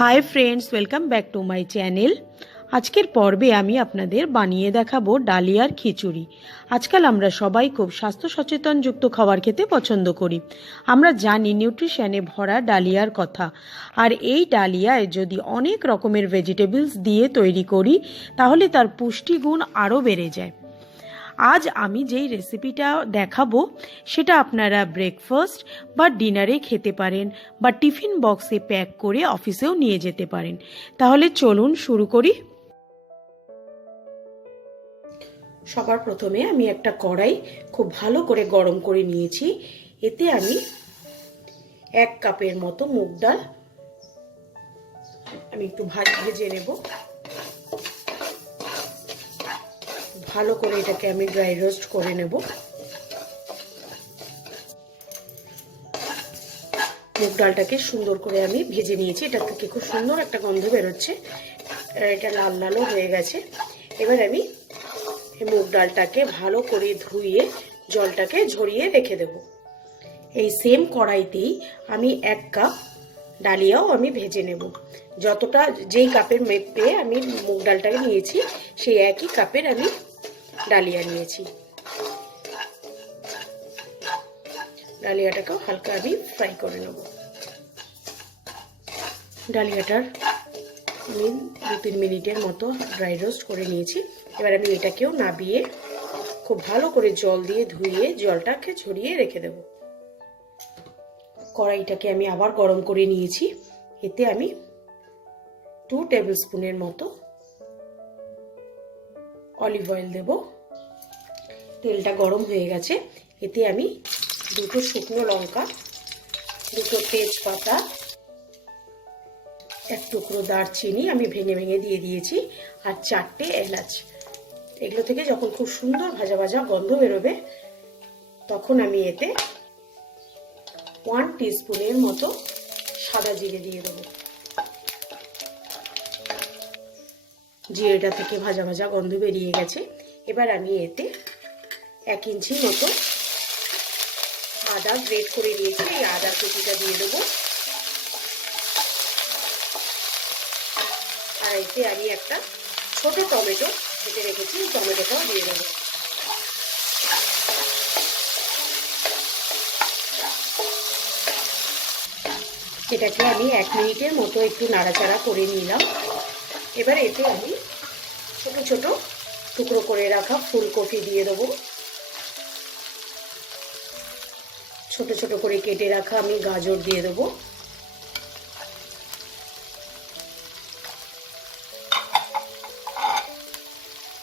Hi friends, welcome back to my channel. আজকের পর্বে আমি আপনাদের বানিয়ে দেখাবো ডালিয়ার খিচুড়ি। আজকাল আমরা সবাই খুব স্বাস্থ্য সচেতনযুক্ত খাবার খেতে পছন্দ করি। আমরা জানি নিউট্রিশনে ভরা ডালিয়ার কথা, আর এই ডালিয়ায় যদি অনেক রকমের ভেজিটেবলস দিয়ে তৈরি করি তাহলে তার পুষ্টিগুণ আরও বেড়ে যায়। আজ আমি যেই রেসিপিটা দেখাবো সেটা আপনারা ব্রেকফাস্ট বা ডিনারে খেতে পারেন বা টিফিন বক্সে প্যাক করে অফিসেও নিয়ে যেতে পারেন। তাহলে চলুন শুরু করি। সবার প্রথমে আমি একটা কড়াই খুব ভালো করে গরম করে নিয়েছি। এতে আমি 1 কাপের মতো মুগ ডাল আমি একটু ভেজে নেব। ভালো করে এটাকে আমি ড্রাই রোস্ট করে নেব। মুগ ডালটাকে সুন্দর করে আমি ভেজে নিয়েছি। এটা থেকে খুব সুন্দর একটা গন্ধ বেরোচ্ছে, এটা লাল লালও হয়ে গেছে। এবার আমি মুগ ডালটাকে ভালো করে ধুয়ে জলটাকে ঝরিয়ে রেখে দেব। এই সেম কড়াইতেই আমি 1 কাপ ডালিয়াও আমি ভেজে নেব। যতটা যেই কাপের মেপে আমি মুগ ডালটাকে নিয়েছি সেই একই কাপের আমি ডালিয়া নিয়েছি। ডালিয়াটাকেও হালকা আমি ফ্রাই করে নেব। ডালিয়াটার আমি 2-3 মিনিটের মতো ড্রাই রোস্ট করে নিয়েছি। এবার আমি এটাকেও নাবিয়ে খুব ভালো করে জল দিয়ে ধুয়ে জলটাকে ঝরিয়ে রেখে দেব। কড়াইটাকে আমি আবার গরম করে নিয়েছি। এতে আমি 2 টেবিল স্পুনের মতো অলিভ অয়েল দেব। তেলটা গরম হয়ে গেছে। এতে আমি 2টো শুকনো লঙ্কা, 2টো তেজপাতা, 1 টুকরো দারচিনি আমি ভেঙে ভেঙে দিয়ে দিয়েছি, আর 4টে এলাচ। এগুলো থেকে যখন খুব সুন্দর ভাজা ভাজা গন্ধ বেরোবে তখন আমি এতে 1 টিস্পুনের মতো সাদা জিরে দিয়ে দেবো। জিরেটা থেকে ভাজা ভাজা গন্ধ বেরিয়ে গেছে। এবার আমি এতে 1 ইঞ্চি মতো আদা গ্রেট করে নিয়েছি, এই আদার কুচিটা দিয়ে দেবো। আর এতে আমি একটা ছোট টমেটো কেটে রেখেছি, টমেটোটাও দিয়ে দেবো। এটাকে আমি 1 মিনিটের মতো একটু নাড়াচাড়া করে নিলাম। এবার এতে আমি ছোট ছোট টুকরো করে রাখা ফুলকপি দিয়ে দেবো। ছোট ছোট করে কেটে রাখা আমি গাজর দিয়ে দেবো।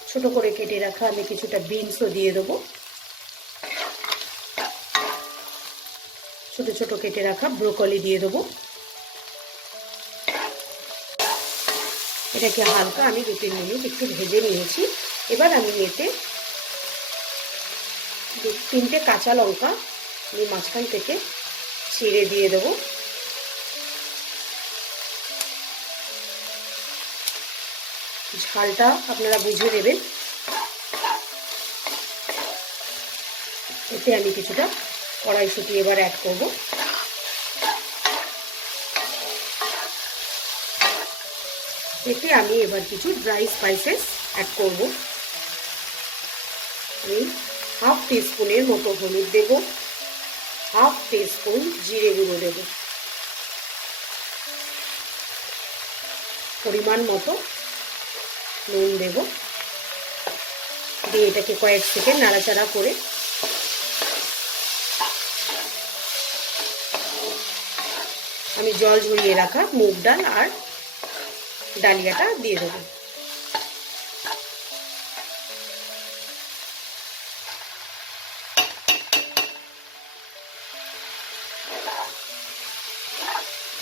ছোট করে কেটে রাখা আমি কিছুটা বিনসও দিয়ে দেবো। ছোট ছোট কেটে রাখা ব্রোকলি দিয়ে দেবো। এটাকে হালকা আমি 2-3 মিনিট একটু ভেজে নিয়েছি। এবার আমি এতে 2-3টে কাঁচা লঙ্কা আমি মাঝখান থেকে চিড়ে দিয়ে দেবো। ঝালটা আপনারা বুঝে দেবেন। এতে আমি কিছুটা কড়াইশুঁটি এবার অ্যাড করব। এতে আমি এবার কিছু ড্রাই স্পাইসেস অ্যাড করব। আমি 1/2 টিস্পুনের মতো হলুদ দেব, 1/2 টিস্পুন জিরে গুঁড়ো দেব, পরিমাণ মতো নুন দেব। দিয়ে এটাকে কয়েক সেকেন্ড নাড়াচাড়া করে আমি জল ঝরিয়ে রাখা মুগ ডাল আর ডালিয়াটা দিয়ে দেবো।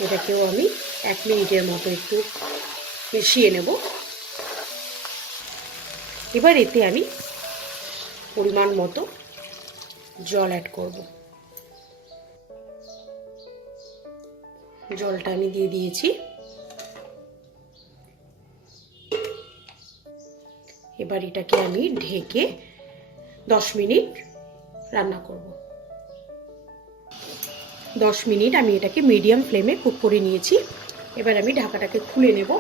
এটাকেও আমি 1 মিনিটের মতো একটু মিশিয়ে নেব। এবার এতে আমি পরিমাণ মতো জল অ্যাড করব। জলটা আমি দিয়ে দিয়েছি। এবার এটাকে আমি ঢেকে 10 মিনিট রান্না করব। 10 মিনিট আমি এটাকে মিডিয়াম ফ্লেমে কুক করে নিয়েছি। এবার আমি ঢাকাটাকে খুলে নেব।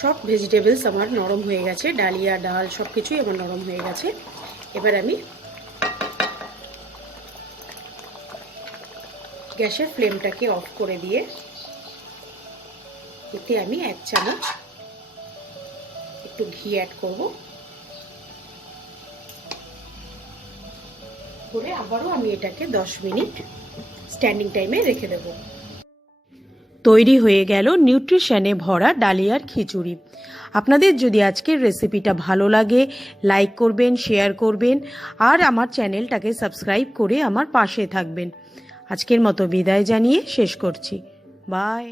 সব ভেজিটেবলস আমার নরম হয়ে গেছে, ডালিয়া ডাল সব কিছুই আমার নরম হয়ে গেছে। এবার আমি গ্যাসের ফ্লেমটাকে অফ করে দিয়ে এতে আমি 1 চামচ একটু ঘি অ্যাড করব, করে আবারও আমি এটাকে 10 মিনিট স্ট্যান্ডিং টাইমে রেখে দেব। তৈরি হয়ে গেল নিউট্রিশনে ভরা ডালিয়ার খিচুড়ি। আপনাদের যদি আজকের রেসিপিটা ভালো লাগে লাইক করবেন, শেয়ার করবেন আর আমার চ্যানেলটাকে সাবস্ক্রাইব করে আমার পাশে থাকবেন। আজকের মতো বিদায় জানিয়ে শেষ করছি। বাই।